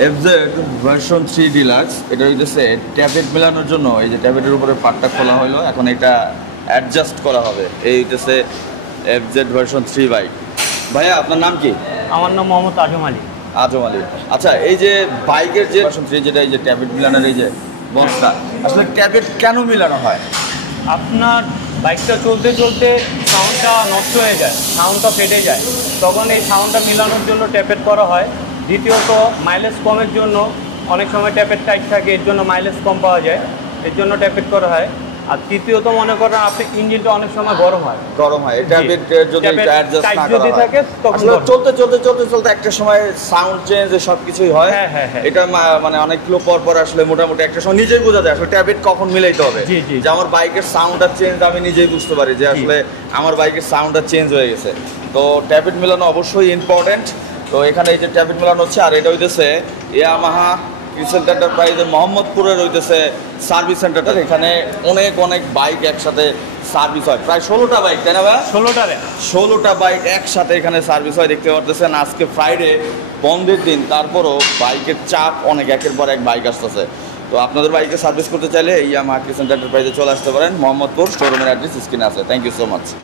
FZ version 3 deluxe, এটা হইতেছে tablet মেলানোর জন্য। এই যে ট্যাবলেটের উপরে পার্টটা খোলা হলো, এখন এটা অ্যাডজাস্ট করা হবে। এই হইতেছে এফজেড ভার্সন 3 বাইক। ভাইয়া আপনার নাম কি? আমার নাম মোহাম্মদ আজম আলী। আজম আলী। আচ্ছা, এই যে বাইকের যে ভার্সন 3 যেটা, এই যে ট্যাবলেট মিলানোর এই যে বক্সটা, আসলে ট্যাবলেট কেন মিলানো হয়? আপনার বাইকটা চলতে চলতে সাউন্ডটা নষ্ট হয়ে যায়, সাউন্ডটা ফেটে যায়, তখন এই সাউন্ডটা মেলানোর জন্য ট্যাপেট করা হয়। দ্বিতীয়ত মাইলেজ কমের জন্য, অনেক সময় ট্যাপেট টাইট থাকে, এর জন্য মাইলেজ কম পাওয়া যায়, এর জন্য ট্যাপেট করা হয়। আর তৃতীয়ত মনে করেন আপনি ইঞ্জিনটা অনেক সময় গরম হয়, ট্যাবলেট যদি অ্যাডজাস্ট না করা হয়, থাকে তখন চলতে একটা সময় সাউন্ড চেঞ্জ সবকিছুই হয়। হ্যাঁ। এটা মানে অনেক কিলো পর আসলে মোটামুটি একটা সময় নিজেই বোঝা যায় আসলে ট্যাবলেট কখন মিলাইতে হবে। যে আমার বাইকের সাউন্ডটা চেঞ্জ আমি নিজেই বুঝতে পারি যে আসলে আমার বাইকের সাউন্ডটা চেঞ্জ হয়ে গেছে। তো ট্যাবলেট মিলানো অবশ্যই ইম্পর্টেন্ট। তো এখানে এই যে ট্যাবলেট মিলানো হচ্ছে, আর এটা হইতেছে ইয়ামাহা ক্রিসেন্ট এন্টারপ্রাইজের মোহাম্মদপুরের হইতেছে সার্ভিস সেন্টারটা। এখানে অনেক বাইক একসাথে সার্ভিস হয়, প্রায় 16টা বাইক, তাই না ভাই? 16টা বাইক একসাথে এখানে সার্ভিস হয়। দেখতে পারতেছেন আজকে ফ্রাইডে, বন্ধের দিন, তারপরও বাইকের চাপ অনেক, একের পর এক বাইক আসতেছে। তো আপনাদের বাইকে সার্ভিস করতে চাইলে ইয়ামাহা ক্রিসেন্ট এন্টারপ্রাইজে চলে আসতে পারেন। মোহাম্মদপুর শোরুমের অ্যাড্রেস স্ক্রিনে আছে। Thank you so much.